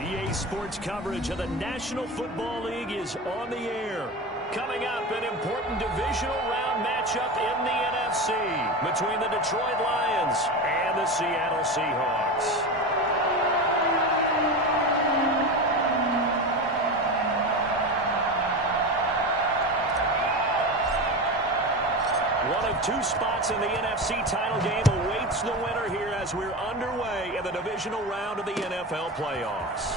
EA Sports coverage of the National Football League is on the air. Coming up, an important divisional round matchup in the NFC between the Detroit Lions and the Seattle Seahawks. One of two spots in the NFC title game awaits the winner here as we're underway in the divisional round of the NFL playoffs.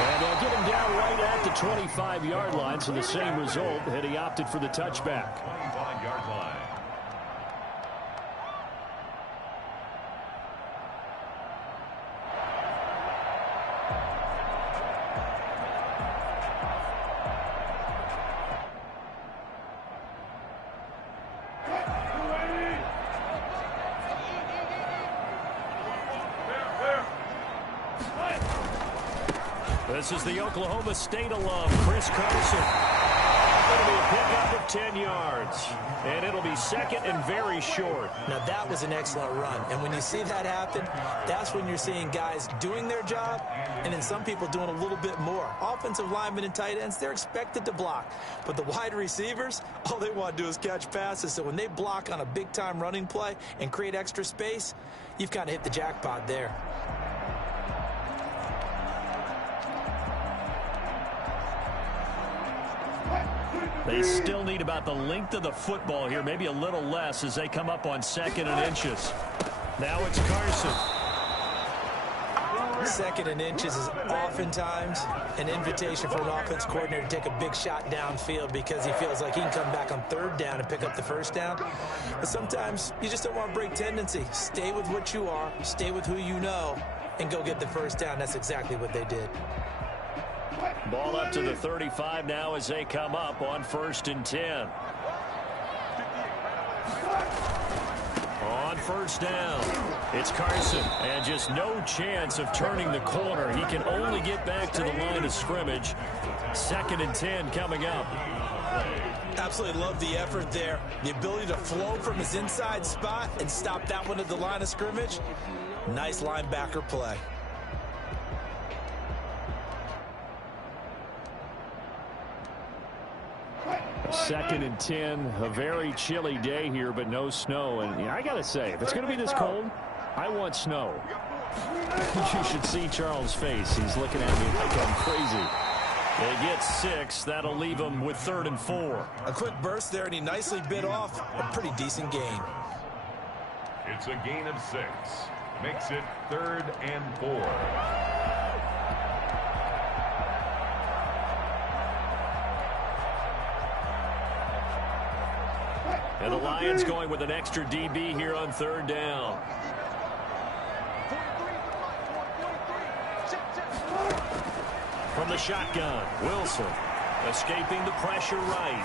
And they'll get him down right at the 25-yard line, so the same result had he opted for the touchback. 25-yard line. This is the Oklahoma State alum, Chris Carson. It'll be a pickup of 10 yards, and it'll be second and very short. Now, that was an excellent run, and when you see that happen, that's when you're seeing guys doing their job, and then some people doing a little bit more. Offensive linemen and tight ends, they're expected to block, but the wide receivers, all they want to do is catch passes, so when they block on a big-time running play and create extra space, you've kind of hit the jackpot there. They still need about the length of the football here, maybe a little less as they come up on 2nd and inches. Now it's Carson. 2nd and inches is oftentimes an invitation for an offense coordinator to take a big shot downfield because he feels like he can come back on 3rd down and pick up the 1st down. But sometimes you just don't want to break tendency. Stay with what you are, stay with who you know, and go get the 1st down. That's exactly what they did. Ball up to the 35 now as they come up on 1st and 10. On 1st down, it's Carson, and just no chance of turning the corner. He can only get back to the line of scrimmage. 2nd and 10 coming up. Absolutely love the effort there. The ability to flow from his inside spot and stop that one at the line of scrimmage. Nice linebacker play. 2nd and 10, a very chilly day here, but no snow. And I got to say, if it's going to be this cold, I want snow. You should see Charles' face. He's looking at me like I'm crazy. They get 6. That'll leave them with 3rd and 4. A quick burst there, and he nicely bit off a pretty decent gain. It's a gain of 6. Makes it 3rd and 4. And the Lions going with an extra DB here on 3rd down. From the shotgun, Wilson escaping the pressure right.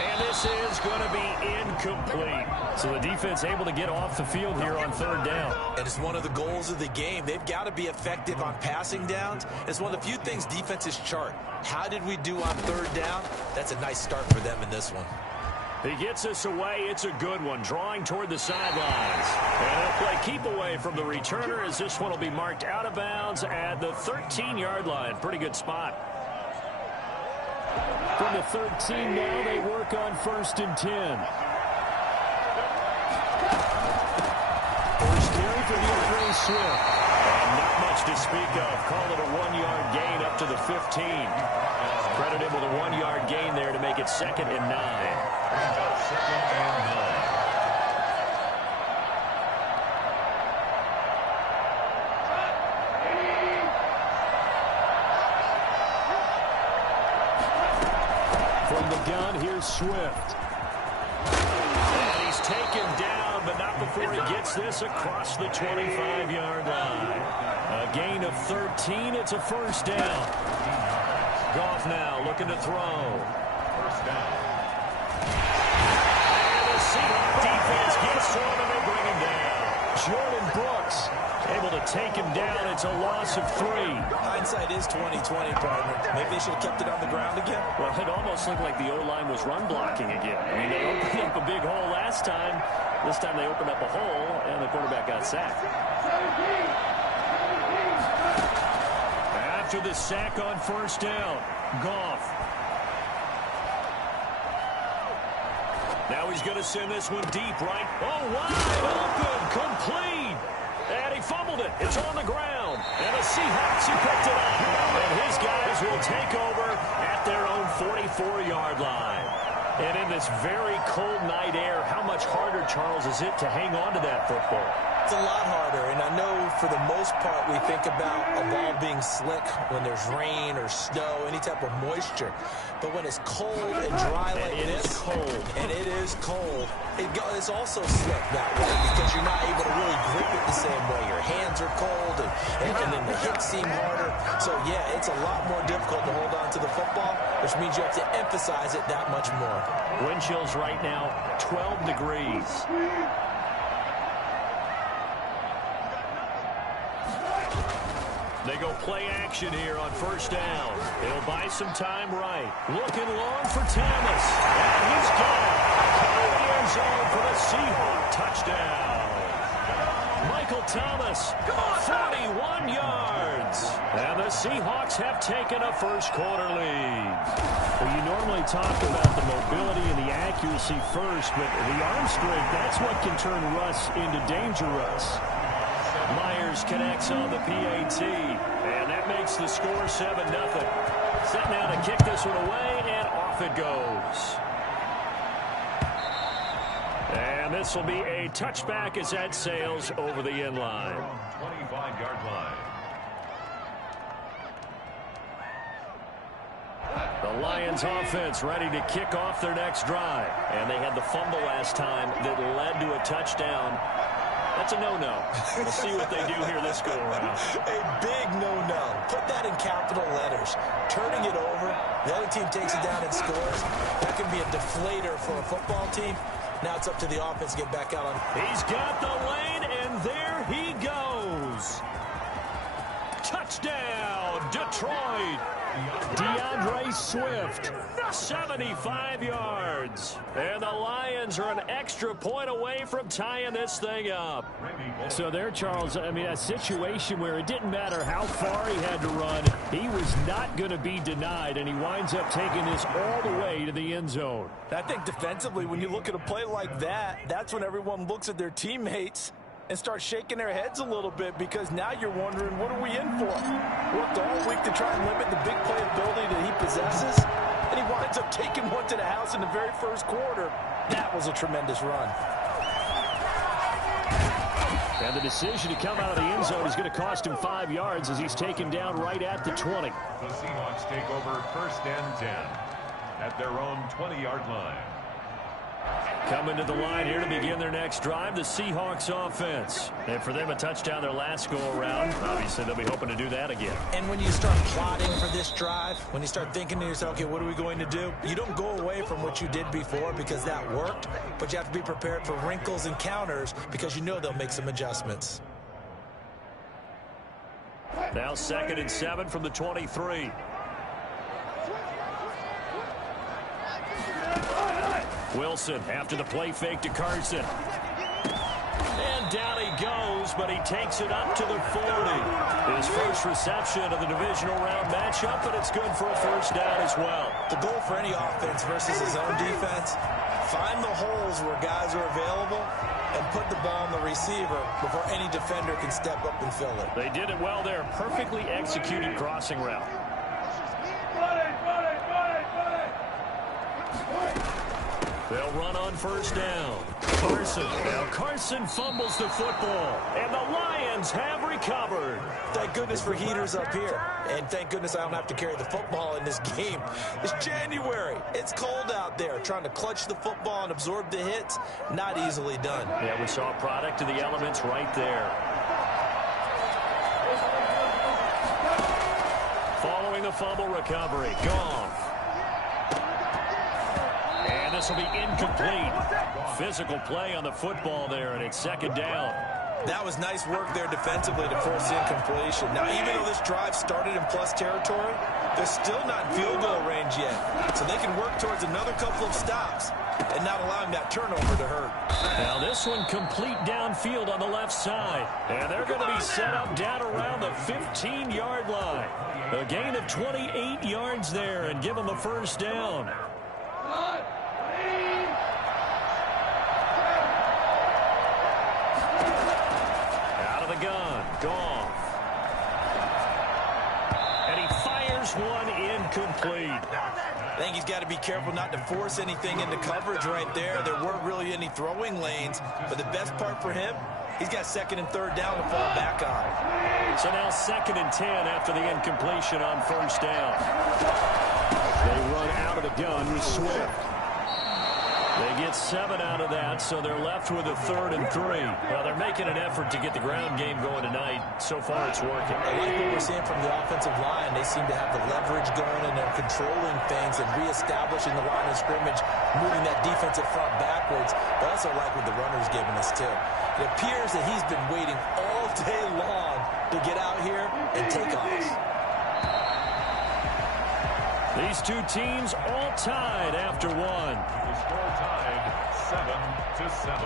And this is going to be incomplete. So the defense able to get off the field here on 3rd down. And it's one of the goals of the game. They've got to be effective on passing downs. It's one of the few things defenses chart. How did we do on 3rd down? That's a nice start for them in this one. He gets us away. It's a good one. Drawing toward the sidelines. And they'll play keep away from the returner as this one will be marked out of bounds at the 13-yard line. Pretty good spot. From the 13 now, they work on 1st and 10. First carry for DeAndre Swift. And not much to speak of. Call it a 1-yard gain up to the 15. Credit him with a 1-yard gain there to make it 2nd and 9. 2nd and 9. From the gun, here's Swift. And he's taken down, but not before he gets this across the 25-yard line. A gain of 13. It's a 1st down. Goff now looking to throw. 1st down. Defense gets to him and they bring him down. Jordan Brooks able to take him down. It's a loss of 3. Hindsight is 20/20, partner. Maybe they should have kept it on the ground again. Well, it almost looked like the O-line was run blocking again. I mean, they opened up a big hole last time. This time they opened up a hole, and the quarterback got sacked. After the sack on first down, Goff. Now he's going to send this one deep, right? Oh, wide open, complete. And he fumbled it. It's on the ground. And the Seahawks who picked it up. And his guys will take over at their own 44-yard line. And in this very cold night air, how much harder, Charles, is it to hang on to that football? It's a lot harder, and I know for the most part we think about a ball being slick when there's rain or snow, any type of moisture. But when it's cold and dry like this, and it is cold, it's also slick that way because you're not able to really grip it the same way. Your hands are cold, and then the hits seem harder. So, yeah, it's a lot more difficult to hold on to the football, which means you have to emphasize it that much more. Wind chills right now, 12 degrees. They go play action here on first down. They'll buy some time right. Looking long for Thomas. And he's got it. Caught in the end zone for the Seahawks touchdown. Michael Thomas, 41 yards. And the Seahawks have taken a first-quarter lead. Well, you normally talk about the mobility and the accuracy first, but the arm strength, that's what can turn Russ into Danger Russ. Myers connects on the PAT, and that makes the score 7-0. Set now to kick this one away, and off it goes. And this will be a touchback as that sails over the end line. 25-yard line. The Lions offense ready to kick off their next drive. And they had the fumble last time that led to a touchdown. That's a no-no. We'll see what they do here this go-around. A big no-no. Put that in capital letters. Turning it over, the other team takes it down and scores. That can be a deflator for a football team. Now it's up to the offense to get back out on. He's got the lane, and there he goes. Touchdown, Detroit. DeAndre Swift, 75 yards. And the Lions are an extra point away from tying this thing up. So there, Charles, I mean, a situation where it didn't matter how far he had to run, he was not going to be denied, and he winds up taking this all the way to the end zone. I think defensively, when you look at a play like that, that's when everyone looks at their teammates and start shaking their heads a little bit, because now you're wondering, what are we in for? Worked all week to try and limit the big play ability that he possesses, and he winds up taking one to the house in the very first quarter. That was a tremendous run. And the decision to come out of the end zone is going to cost him 5 yards as he's taken down right at the 20. The Seahawks take over first and 10 at their own 20-yard line. Coming to the line here to begin their next drive, the Seahawks offense. And for them, a touchdown their last go-around. Obviously, they'll be hoping to do that again. And when you start plotting for this drive, when you start thinking to yourself, okay, what are we going to do? You don't go away from what you did before because that worked, but you have to be prepared for wrinkles and counters because you know they'll make some adjustments. Now 2nd and 7 from the 23. Wilson after the play fake to Carson. And down he goes, but he takes it up to the 40. His first reception of the divisional round matchup, but it's good for a first down as well. The goal for any offense versus his own defense, find the holes where guys are available and put the ball on the receiver before any defender can step up and fill it. They did it well there. Perfectly executed crossing route. They'll run on first down. Carson. Now Carson fumbles the football. And the Lions have recovered. Thank goodness for heaters up here. And thank goodness I don't have to carry the football in this game. It's January. It's cold out there. Trying to clutch the football and absorb the hits, not easily done. Yeah, we saw a product of the elements right there. Following the fumble recovery. Goff. And this will be incomplete. Physical play on the football there, and it's 2nd down. That was nice work there defensively to force incompletion. Now, even though this drive started in plus territory, they're still not in field goal range yet. So they can work towards another couple of stops and not allowing that turnover to hurt. Now this one complete downfield on the left side. And they're going to be set up down around the 15-yard line. A gain of 28 yards there and give them a first down. Out of the gun, Goff. And he fires one incomplete. I think he's got to be careful not to force anything into coverage right there. There weren't really any throwing lanes, but the best part for him, he's got second and third down to fall back on. So now 2nd and 10 after the incompletion on first down. They run out of the gun with Swift. They get 7 out of that, so they're left with a 3rd and 3. Well, they're making an effort to get the ground game going tonight. So far, it's working. I like what we're seeing from the offensive line. They seem to have the leverage going, and they're controlling things and reestablishing the line of scrimmage, moving that defensive front backwards. But I also like what the runner's giving us, too. It appears that he's been waiting all day long to get out here and take off. These two teams all tied after one. The score tied 7-7.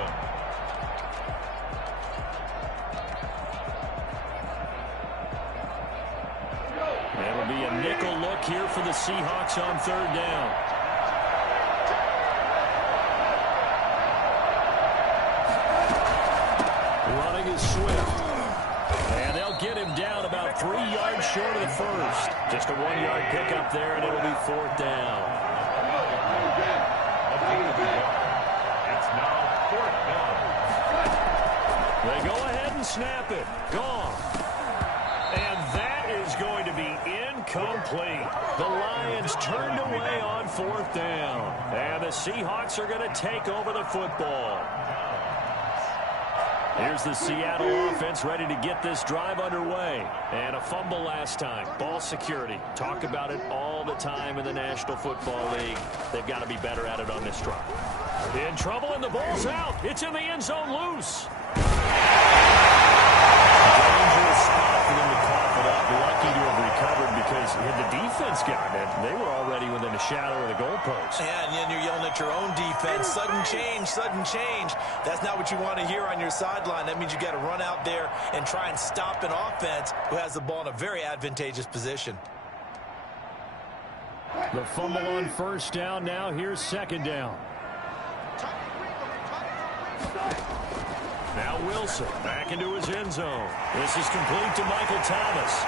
It'll be a nickel look here for the Seahawks on 3rd down. Running is Swift. And they'll get him down about 3 yards short of the first. Just a 1-yard pickup there, and it'll be 4th down. It's now 4th down. They go ahead and snap it. Gone. And that is going to be incomplete. The Lions turned away on 4th down. And the Seahawks are going to take over the football. Here's the Seattle offense ready to get this drive underway. And a fumble last time. Ball security. Talk about it all the time in the National Football League. They've got to be better at it on this drive. In trouble, and the ball's out. It's in the end zone loose. Dangerous spot for them to cough it up. Lucky to have recovered because had the defense gotten it, they were already within a shadow of the goalpost. And then you're yelling at your own defense. Sudden change, sudden change. That's not what you want to hear on your sideline. That means you got to run out there and try and stop an offense who has the ball in a very advantageous position. The fumble on first down. Now here's 2nd down. Now Wilson back into his end zone. This is complete to Michael Thomas.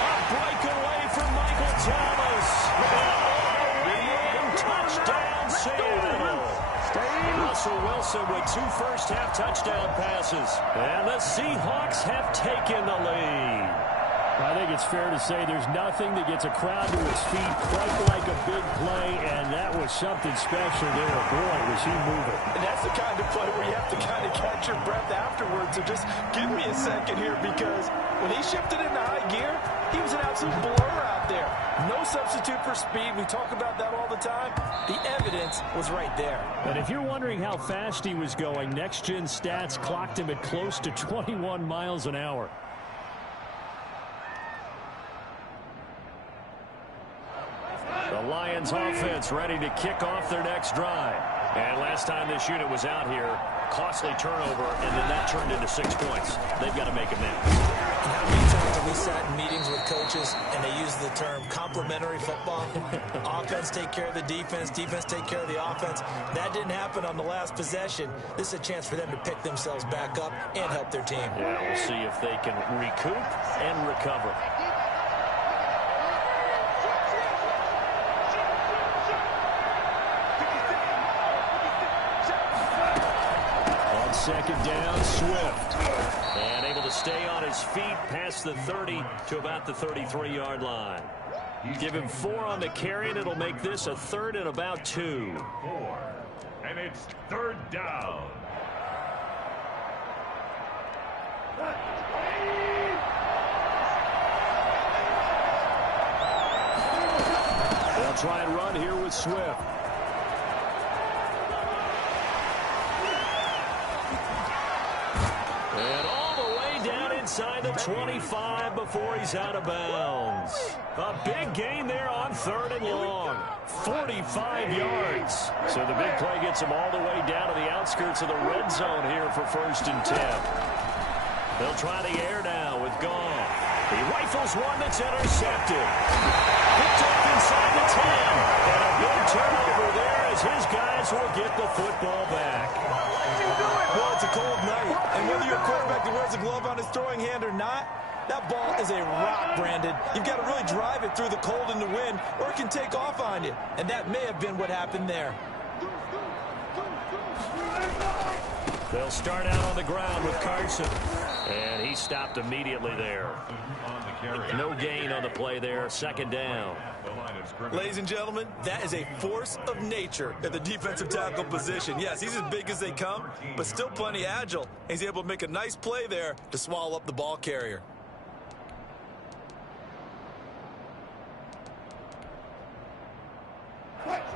A breakaway from Michael Thomas. And touchdown Seattle. Russell Wilson with 2 first-half touchdown passes. And the Seahawks have taken the lead. I think it's fair to say there's nothing that gets a crowd to its feet quite like a big play, and that was something special there. Boy, was he moving. And that's the kind of play where you have to kind of catch your breath afterwards. So just give me a second here, because when he shifted into high gear, he was an absolute blur out there. No substitute for speed. We talk about that all the time. The evidence was right there. And if you're wondering how fast he was going, next-gen stats clocked him at close to 21 miles an hour. The Lions offense ready to kick off their next drive. And last time this unit was out here, costly turnover, and then that turned into 6 points. They've got to make amends. And how many times have we sat in meetings with coaches and they use the term complementary football? Offense take care of the defense, defense take care of the offense. That didn't happen on the last possession. This is a chance for them to pick themselves back up and help their team. Yeah, we'll see if they can recoup and recover. Second down, Swift. And able to stay on his feet past the 30 to about the 33-yard line. Give him 4 on the carry, and it'll make this a 3rd and about 2. 4. And it's 3rd down. They'll try and run here with Swift. inside the 25 before he's out of bounds. A big gain there on 3rd and long. 45 yards. So the big play gets him all the way down to the outskirts of the red zone here for 1st and 10. They'll try the air now with Goff. He rifles one that's intercepted. Picked up inside the 10. And a big turnover there as his guys will get the football back. Well, it's a cold night, and whether you're a quarterback that wears a glove on his throwing hand or not, that ball is a rock, Brandon. You've got to really drive it through the cold and the wind, or it can take off on you. And that may have been what happened there. They'll start out on the ground with Carson. And he stopped immediately there. No gain on the play there. 2nd down. Ladies and gentlemen, that is a force of nature at the defensive tackle position. Yes, he's as big as they come, but still plenty agile. He's able to make a nice play there to swallow up the ball carrier.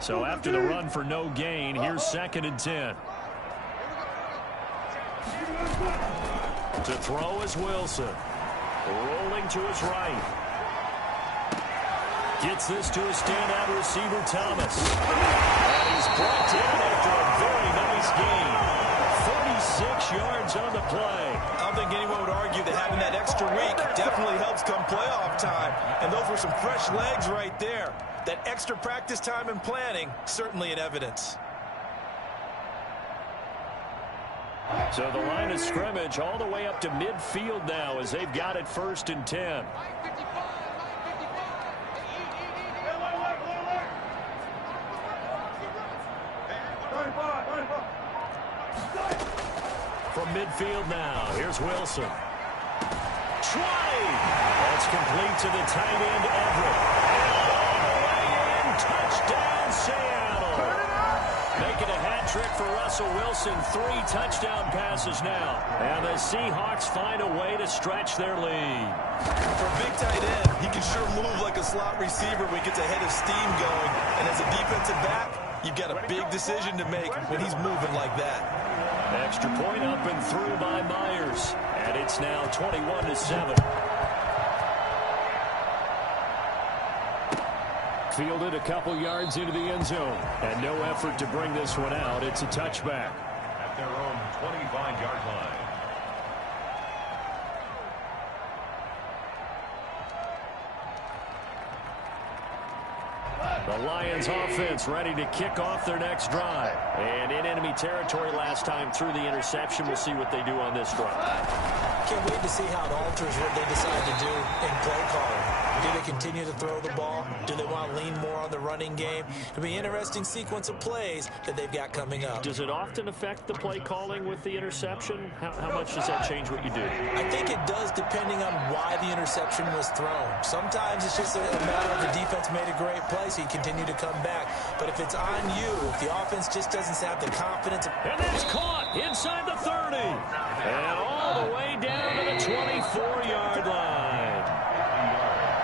So after the run for no gain, here's 2nd and 10. To throw is Wilson. Rolling to his right. Gets this to his standout receiver, Thomas. And he's brought down after a very nice gain. 46 yards on the play. I don't think anyone would argue that having that extra week definitely helps come playoff time. And those were some fresh legs right there. That extra practice time and planning, certainly in evidence. So the line of scrimmage all the way up to midfield now as they've got it 1st and 10. From midfield now, here's Wilson. 20! That's complete to the tight end, Everett. And all the way in, touchdown, Seattle. Making a hat trick for Russell Wilson. 3 touchdown passes now. And the Seahawks find a way to stretch their lead. For a big tight end, he can sure move like a slot receiver when he gets a head of steam going. And as a defensive back, you've got a big decision to make when he's moving like that. Extra point up and through by Myers. And it's now 21-7. Fielded a couple yards into the end zone. And no effort to bring this one out. It's a touchback. At their own 25-yard line. The Lions offense ready to kick off their next drive. And in enemy territory last time through the interception. We'll see what they do on this drive. Can't wait to see how it alters what they decide to do in play calling. Do they continue to throw the ball? Do they want to lean more on the running game? It'll be an interesting sequence of plays that they've got coming up. Does it often affect the play calling with the interception? How much does that change what you do? I think it does depending on why the interception was thrown. Sometimes it's just a matter of the defense made a great play, so you continue to come back. But if it's on you, if the offense just doesn't have the confidence. And that's caught inside the 30. And all the way down to the 24-yard line.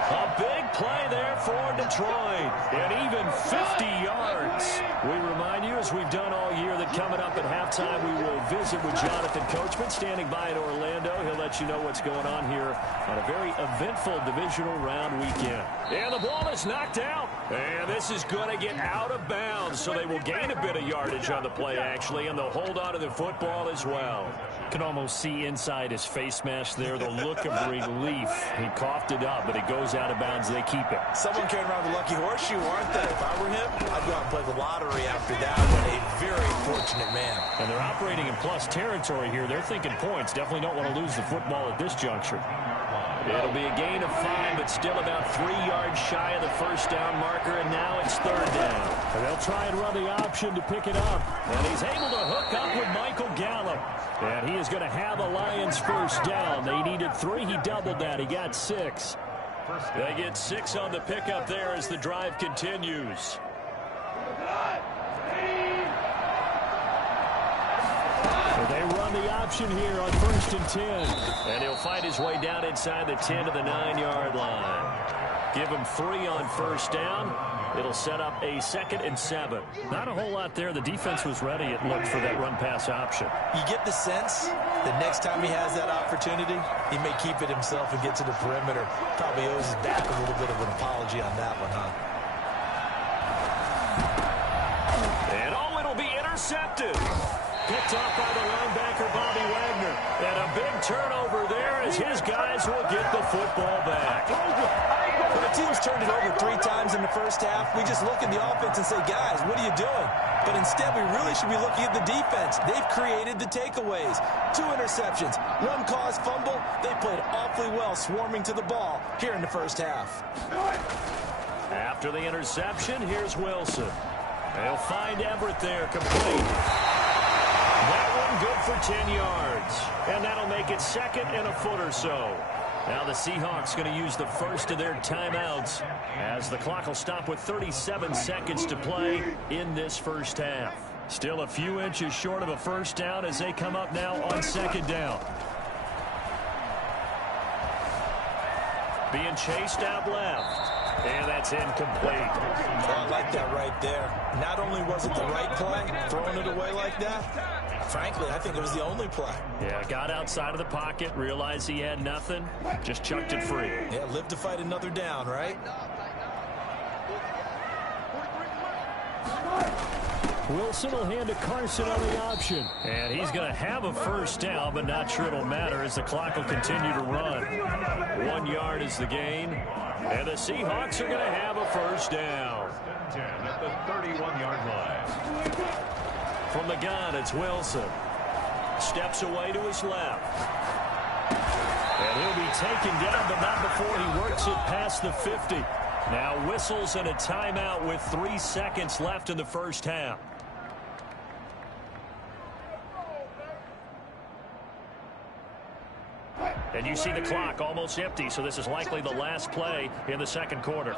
A big play there for Detroit. And even 50 yards. We remind you, as we've done all year, that coming up at halftime, we will visit with Jonathan Coachman standing by in Orlando. He'll let you know what's going on here on a very eventful divisional round weekend. And the ball is knocked out. And this is going to get out of bounds, so they will gain a bit of yardage on the play, actually, and they'll hold on to the football as well. Can almost see inside his face mask there the look of relief. He coughed it up, but it goes out of bounds. They keep it. Someone carrying around the lucky horseshoe, aren't they? If I were him, I'd go out and play the lottery after that. But a very fortunate man. And they're operating in plus territory here. They're thinking points. Definitely don't want to lose the football at this juncture. It'll be a gain of 5, but still about 3 yards shy of the first down marker, and now it's 3rd down. And they'll try and run the option to pick it up. And he's able to hook up with Michael Gallup. And he is going to have a Lions first down. They needed 3. He doubled that. He got 6. They get 6 on the pickup there as the drive continues. They run the option here on 1st and 10. And he'll fight his way down inside the 10 to the 9-yard line. Give him 3 on first down. It'll set up a 2nd and 7. Not a whole lot there. The defense was ready, it looked, for that run-pass option. You get the sense that next time he has that opportunity, he may keep it himself and get to the perimeter. Probably owes his back a little bit of an apology on that one, huh? And it'll be intercepted. Picked off by the linebacker, Bobby Wagner. And a big turnover there as his guys will get the football back. When a team's turned it over 3 times in the first half, we just look at the offense and say, guys, what are you doing? But instead, we really should be looking at the defense. They've created the takeaways. 2 interceptions, 1 caused fumble. They played awfully well swarming to the ball here in the first half. After the interception, here's Wilson. They'll find Everett there, complete. That one good for 10 yards. And that'll make it 2nd and a foot or so. Now the Seahawks going to use the first of their timeouts as the clock will stop with 37 seconds to play in this first half. Still a few inches short of a first down as they come up now on 2nd down. Being chased out left. And that's incomplete. Well, I like that right there. Not only was it the right play, throwing it away like that, frankly, I think it was the only play. Yeah, got outside of the pocket, realized he had nothing, just chucked it free. Yeah, live to fight another down, right? Wilson will hand to Carson on the option. And he's going to have a first down, but not sure it'll matter as the clock will continue to run. 1 yard is the gain. And the Seahawks are going to have a first down. 10 at the 31-yard line. From the gun, it's Wilson. Steps away to his left. And he'll be taken down, but not before he works it past the 50. Now whistles and a timeout with 3 seconds left in the first half. And you see the clock almost empty, so this is likely the last play in the second quarter.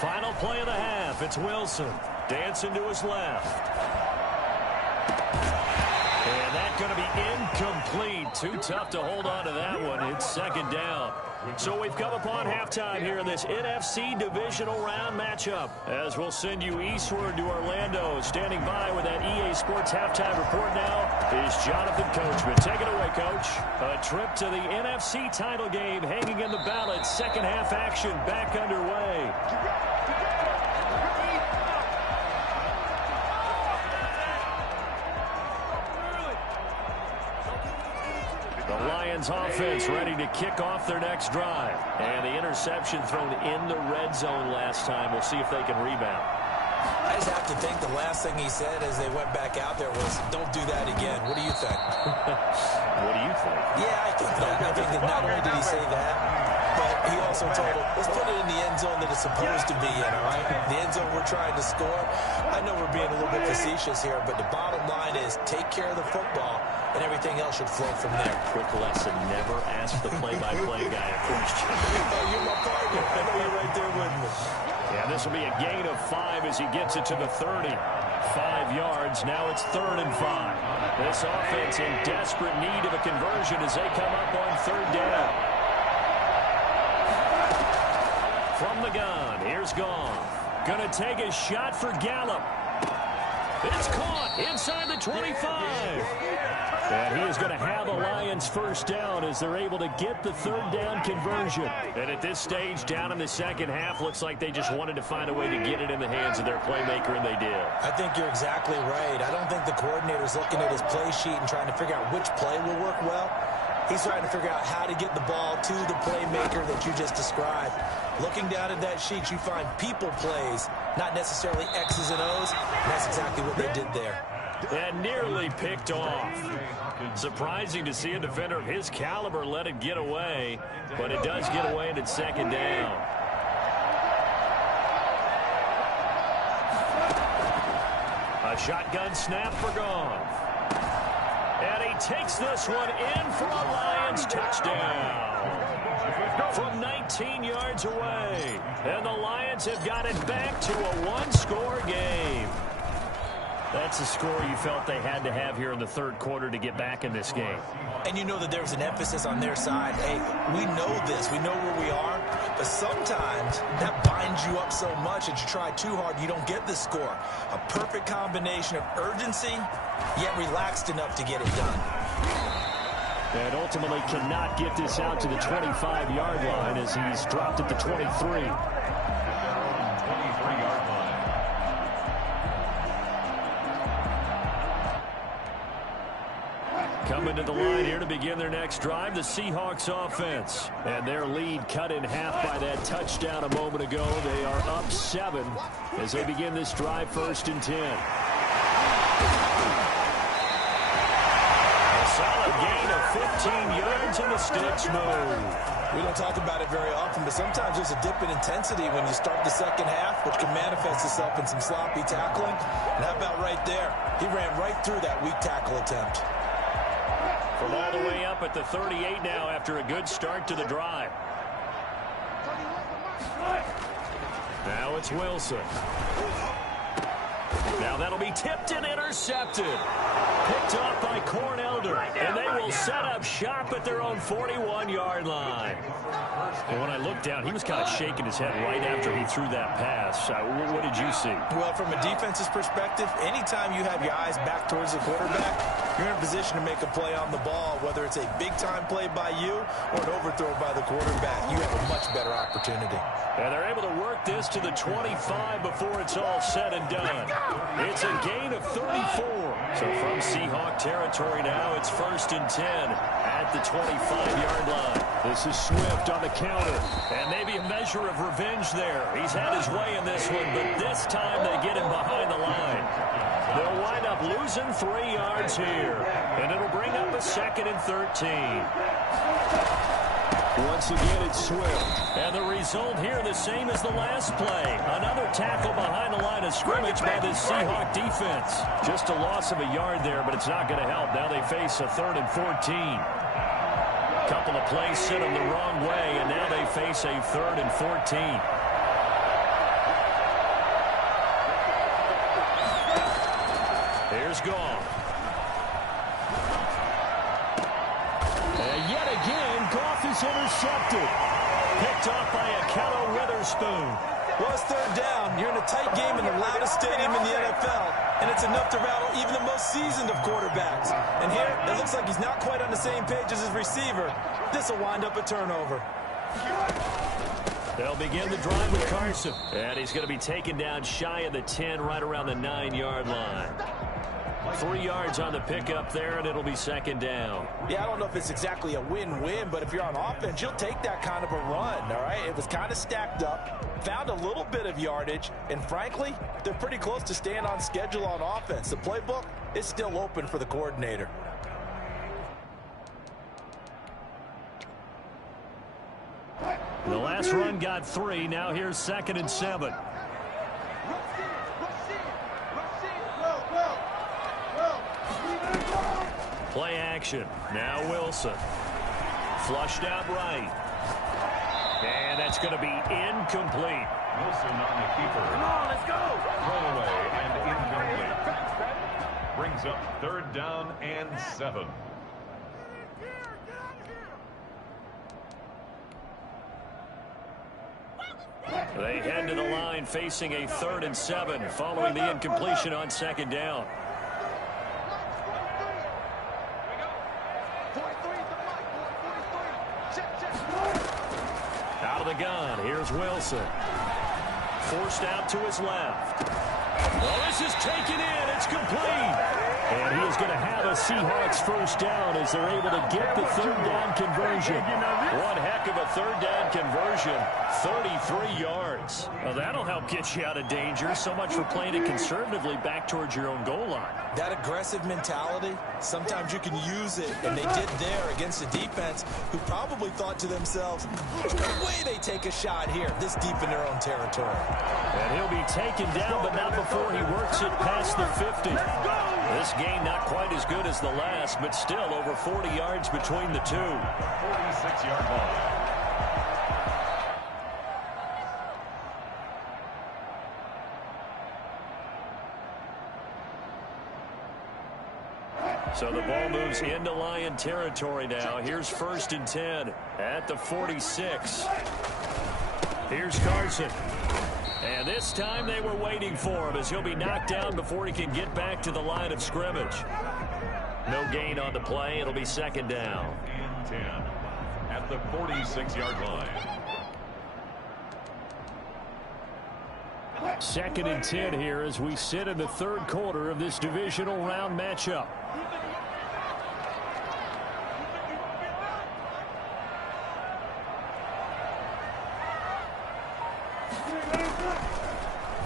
Final play of the half. It's Wilson dancing to his left. And that's going to be incomplete. Too tough to hold on to that one. It's 2nd down. So we've come upon halftime here in this NFC divisional round matchup. As we'll send you eastward to Orlando. Standing by with that EA Sports halftime report now is Jonathan Coachman. Take it away, Coach. A trip to the NFC title game hanging in the balance. Second half action back underway. Offense ready to kick off their next drive. And the interception thrown in the red zone last time. We'll see if they can rebound. I just have to think the last thing he said as they went back out there was, don't do that again. What do you think? What do you think? Yeah, I think that. I think that not only did he say that, but he also told him, let's put it in the end zone that it's supposed to be in, all right? The end zone we're trying to score. I know we're being a little bit facetious here, but the bottom line is take care of the football, and everything else should flow from there. Quick lesson, never ask the play-by-play guy a question. Oh, you're my partner. I know you're right there with me. Yeah, this will be a gain of 5 as he gets it to the 30. 5 yards. Now it's 3rd and 5. This offense in desperate need of a conversion as they come up on 3rd down. From the gun, here's Goff. Gonna take a shot for Gallup. It's caught inside the 25. And he is going to have a Lions first down as they're able to get the 3rd down conversion. And at this stage, down in the second half, looks like they just wanted to find a way to get it in the hands of their playmaker, and they did. I think you're exactly right. I don't think the coordinator's looking at his play sheet and trying to figure out which play will work well. He's trying to figure out how to get the ball to the playmaker that you just described. Looking down at that sheet, you find people plays, not necessarily X's and O's. And that's exactly what they did there. And nearly picked off. Surprising to see a defender of his caliber let it get away, but it does get away and it's 2nd down. A shotgun snap for Goff. And he takes this one in for a Lions touchdown. From 19 yards away. And the Lions have got it back to a 1-score game. That's a score you felt they had to have here in the third quarter to get back in this game. And you know that there was an emphasis on their side. Hey, we know this. We know where we are. But sometimes that binds you up so much that you try too hard, you don't get the score. A perfect combination of urgency, yet relaxed enough to get it done. And ultimately cannot get this out to the 25-yard line as he's dropped at the 23. Coming to the line here to begin their next drive, the Seahawks offense. And their lead cut in half by that touchdown a moment ago. They are up 7 as they begin this drive, 1st and 10. A solid gain of 15 yards and the sticks move. We don't talk about it very often, but sometimes there's a dip in intensity when you start the second half, which can manifest itself in some sloppy tackling. And how about right there? He ran right through that weak tackle attempt. From all the way up at the 38 now after a good start to the drive. Now it's Wilson. Now that'll be tipped and intercepted. Picked off by Cornelder. And they will set up shop at their own 41-yard line. And when I looked down, he was kind of shaking his head right after he threw that pass. What did you see? Well, from a defense's perspective, anytime you have your eyes back towards the quarterback, you're in a position to make a play on the ball, whether it's a big-time play by you or an overthrow by the quarterback. You have a much better opportunity. And they're able to work this to the 25 before it's all said and done. It's a gain of 34. So from Seahawk territory now, it's 1st and 10 at the 25-yard line. This is Swift on the counter. And maybe a measure of revenge there. He's had his way in this one, but this time they get him behind the line. They'll wind up losing 3 yards here. And it'll bring up a 2nd and 13. Once again, it's Swift. And the result here the same as the last play. Another tackle behind the line of scrimmage by the Seahawk defense. Just a loss of a yard there, but it's not going to help. Now they face a 3rd and 14. Couple of plays sent them the wrong way, and now they face a 3rd and 14. Here's Goff. And yet again, Goff is intercepted. Picked off by Akello Witherspoon. Well, it's 3rd down. You're in a tight game in the loudest stadium in the NFL, and it's enough to rattle even the most seasoned of quarterbacks. And here, it looks like he's not quite on the same page as his receiver. This will wind up a turnover. They'll begin the drive with Carson. And he's going to be taken down shy of the 10, right around the 9-yard line. 3 yards on the pickup there, and it'll be 2nd down. Yeah, I don't know if it's exactly a win-win, but if you're on offense, you'll take that kind of a run, all right? It was kind of stacked up, found a little bit of yardage, and frankly, they're pretty close to staying on schedule on offense. The playbook is still open for the coordinator. The last run got 3. Now here's 2nd and 7. Play action. Now Wilson. Flushed out right. And that's going to be incomplete. Wilson on the keeper. Come on, let's go. Throw away and incomplete. Brings up 3rd down and 7. They head to the line facing a 3rd and 7 following the incompletion on 2nd down. Out of the gun, here's Wilson. Forced out to his left. Well, this is taken in. It's complete. And he is going to have a Seahawks 1st down as they're able to get the 3rd down conversion. One heck of a 3rd down conversion. 33 yards. Well, that'll help get you out of danger. So much for playing it conservatively back towards your own goal line. That aggressive mentality, sometimes you can use it, and they did there against a defense who probably thought to themselves, there's no way they take a shot here this deep in their own territory. And he'll be taken down, but not before he works it past the 50. This game not quite as good as the last, but still over 40 yards between the two. 46-yard line. So the ball moves into Lion territory now. Here's 1st and 10 at the 46. Here's Carson. And this time they were waiting for him as he'll be knocked down before he can get back to the line of scrimmage. No gain on the play. It'll be 2nd down. And 10 at the 46-yard line. 2nd and 10 here as we sit in the 3rd quarter of this divisional round matchup.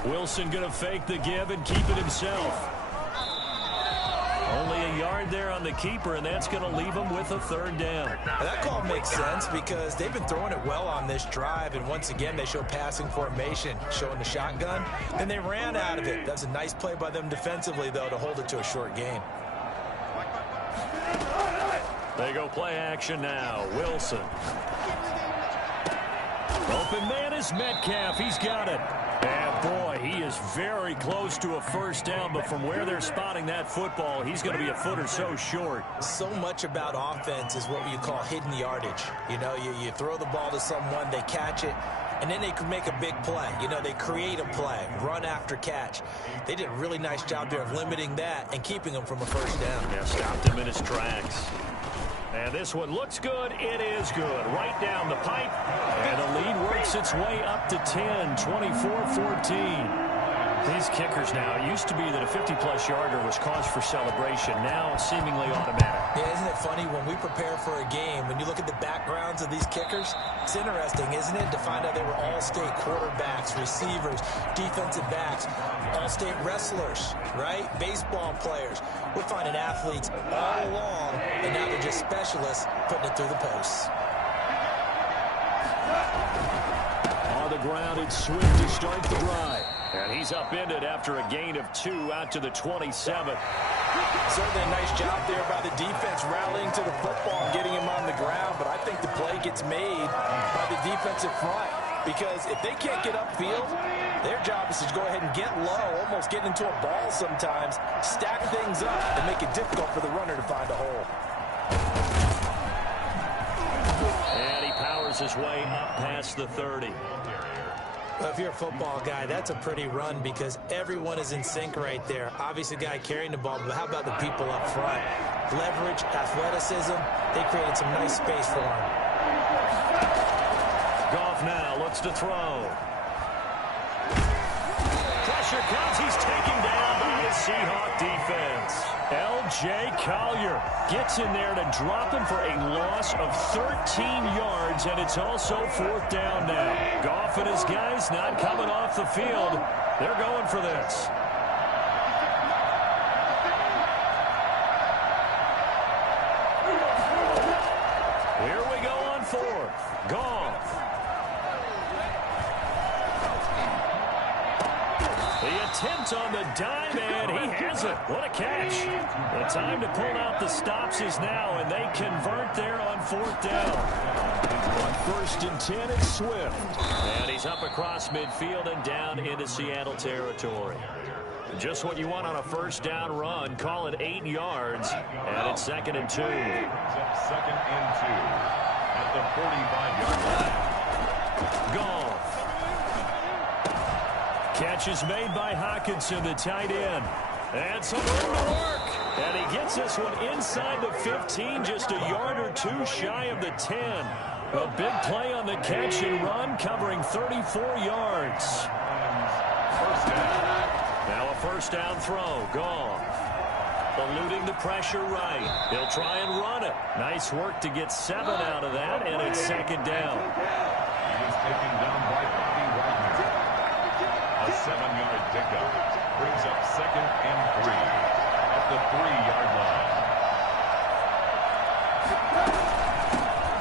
Wilson going to fake the give and keep it himself. Only a yard there on the keeper, and that's going to leave him with a 3rd down. That call makes sense because they've been throwing it well on this drive, and once again they show passing formation, showing the shotgun. Then they ran out of it. That's a nice play by them defensively, though, to hold it to a short game. They go play action now. Wilson. Open man is Metcalf. He's got it. And boy, he is very close to a 1st down, but from where they're spotting that football, he's going to be a foot or so short. So much about offense is what you call hidden yardage. You know, you throw the ball to someone, they catch it, and then they can make a big play. You know, they create a play, run after catch. They did a really nice job there of limiting that and keeping him from a 1st down. Yeah, stopped him in his tracks. And this one looks good. It is good. Right down the pipe. And the lead works its way up to 10, 24-14. These kickers now, it used to be that a 50-plus yarder was cause for celebration. Now it's seemingly automatic. Yeah, isn't it funny when we prepare for a game, when you look at the backgrounds of these kickers, it's interesting, isn't it, to find out they were all-state quarterbacks, receivers, defensive backs, all-state wrestlers, right? Baseball players. We're finding athletes all along, and now they're just specialists putting it through the posts. On the ground, it's Swift to start the drive. And he's upended after a gain of 2 out to the 27. Certainly a nice job there by the defense rallying to the football and getting him on the ground, but I think the play gets made by the defensive front because if they can't get upfield, their job is to go ahead and get low, almost get into a ball sometimes, stack things up, and make it difficult for the runner to find a hole. And he powers his way up past the 30. Well, if you're a football guy, that's a pretty run because everyone is in sync right there. Obviously, the guy carrying the ball, but how about the people up front? Leverage, athleticism, they created some nice space for him. Goff now looks to throw. Pressure comes. He's taken down by the Seahawk defense. L.J. Collier gets in there to drop him for a loss of 13 yards, and it's also 4th down now. Goff and his guys not coming off the field. They're going for this. Here we go on 4th. Goff. The attempt on the dime, and he has it. What a catch. The time to pull out the stops is now, and they convert there on 4th down. On 1st and 10, it's Swift. And he's up across midfield and down into Seattle territory. Just what you want on a 1st down run. Call it 8 yards, and it's 2nd and 2. 2nd and 2 at the 45-yard line. Goff. Catch is made by Hawkinson, the tight end. And some room to work. And he gets this one inside the 15, just a yard or 2 shy of the 10. A big play on the catch and run, covering 34 yards. 1st down. Now a 1st down throw. Goff. Eluding the pressure right. He'll try and run it. Nice work to get 7 out of that, and it's 2nd down. He is taken down by Bobby Wagner. A 7-yard pickup brings up 2nd and 3 at the 3-yard line.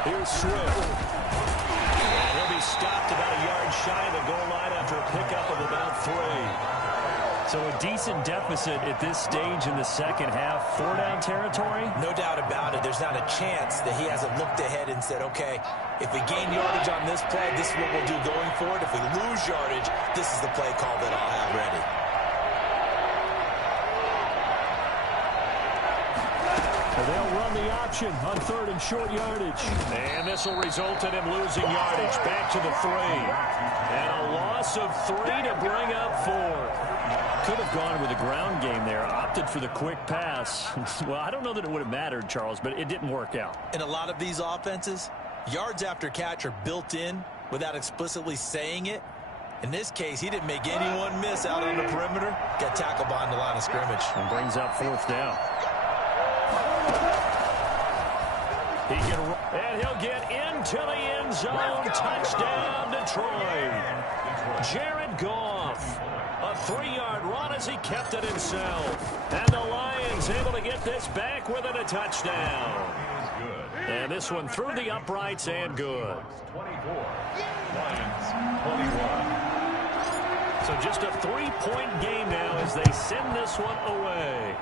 Here's Swift. And he'll be stopped about a yard shy of the goal line after a pickup of about 3. So a decent deficit at this stage in the second half. 4-down territory? No doubt about it. There's not a chance that he hasn't looked ahead and said, okay, if we gain yardage on this play, this is what we'll do going forward. If we lose yardage, this is the play call that I'll have ready. They'll run the option on 3rd and short yardage. And this will result in him losing yardage. Back to the 3. And a loss of 3 to bring up 4. Could have gone with a ground game there. Opted for the quick pass. Well, I don't know that it would have mattered, Charles, but it didn't work out. In a lot of these offenses, yards after catch are built in without explicitly saying it. In this case, he didn't make anyone miss out on the perimeter. Got tackled behind the line of scrimmage. And brings up 4th down. And he'll get into the end zone. Touchdown, Detroit. Jared Goff. A 3-yard run as he kept it himself. And the Lions able to get this back within a touchdown. And this one through the uprights and good. 24. Lions 21. So just a 3-point game now as they send this one away.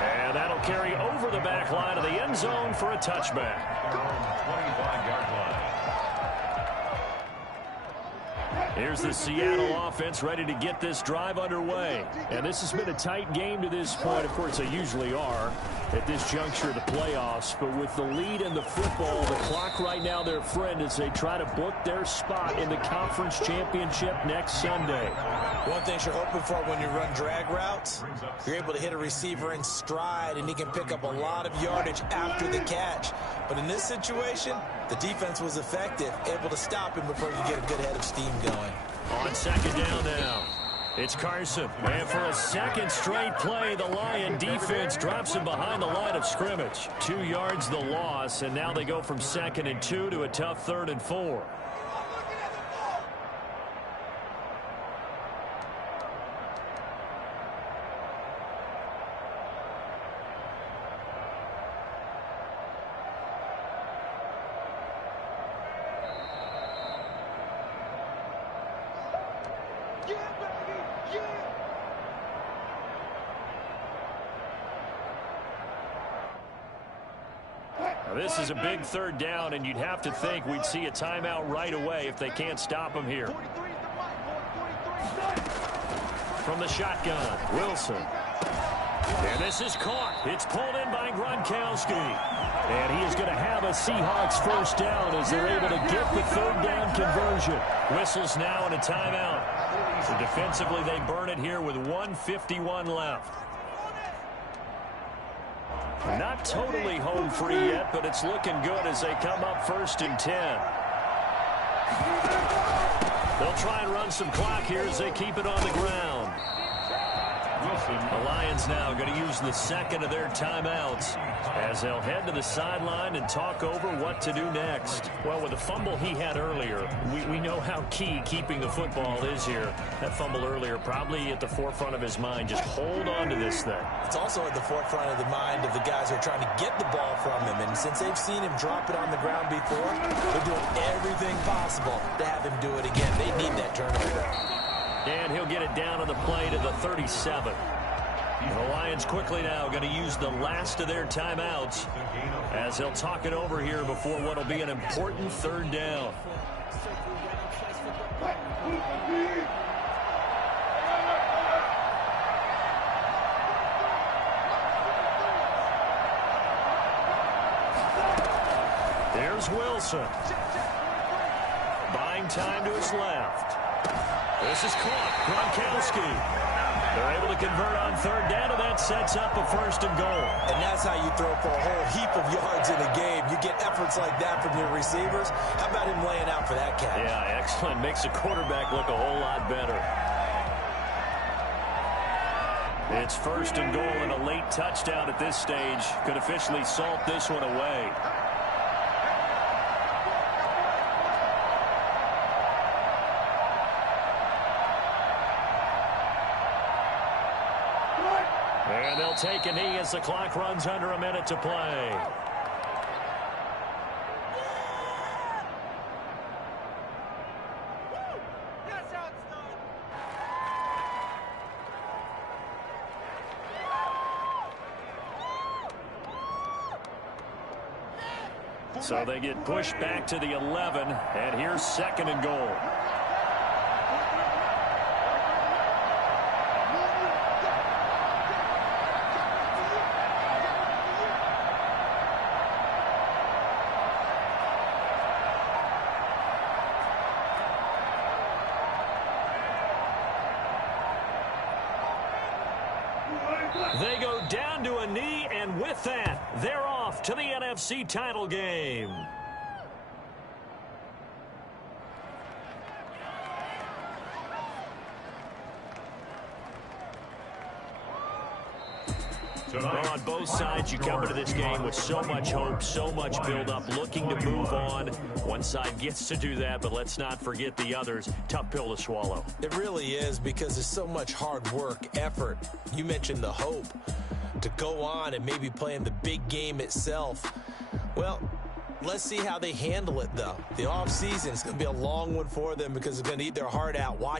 And that'll carry over the back line of the end zone for a touchback. 25-yard line. Here's the Seattle offense ready to get this drive underway. And this has been a tight game to this point. Of course, they usually are at this juncture of the playoffs. But with the lead in the football, the clock right now their friend as they try to book their spot in the conference championship next Sunday. One thing you're hoping for when you run drag routes, you're able to hit a receiver in stride, and he can pick up a lot of yardage after the catch. But in this situation, the defense was effective, able to stop him before you get a good head of steam going. On 2nd down now, it's Carson. And for a second straight play, the Lion defense drops him behind the line of scrimmage. 2 yards the loss, and now they go from 2nd and 2 to a tough 3rd and 4. This is a big 3rd down, and you'd have to think we'd see a timeout right away if they can't stop him here. From the shotgun, Wilson. And this is caught. It's pulled in by Gronkowski. And he is going to have a Seahawks 1st down as they're able to get the 3rd down conversion. Whistles now and a timeout. So defensively, they burn it here with 1:51 left. Not totally home free yet, but it's looking good as they come up 1st and 10. They'll try and run some clock here as they keep it on the ground. The Lions now going to use the 2nd of their timeouts as they'll head to the sideline and talk over what to do next. Well, with the fumble he had earlier, we know how key keeping the football is here. That fumble earlier probably at the forefront of his mind. Just hold on to this thing. It's also at the forefront of the mind of the guys who are trying to get the ball from him. And since they've seen him drop it on the ground before, they're doing everything possible to have him do it again. They need that turnover. And he'll get it down on the play to the 37. The Lions quickly now going to use the last of their timeouts as they'll talk it over here before what will be an important 3rd down. There's Wilson. Buying time to his left. This is caught. Gronkowski. They're able to convert on 3rd down, and that sets up a 1st and goal. And that's how you throw for a whole heap of yards in a game. You get efforts like that from your receivers. How about him laying out for that catch? Yeah, excellent. Makes the quarterback look a whole lot better. It's 1st and goal, and a late touchdown at this stage could officially salt this one away. And they'll take a knee as the clock runs under a minute to play. So they get pushed back to the 11, and here's 2nd and goal. down to a knee, and with that, they're off to the NFC title game. Well, on both sides, you come into this game with so much hope, so much build-up, looking to move on. One side gets to do that, but let's not forget the others. Tough pill to swallow. It really is, because there's so much hard work, effort. You mentioned the hope to go on and maybe play in the big game itself. Well, let's see how they handle it, though. The offseason is going to be a long one for them because they're going to eat their heart out watching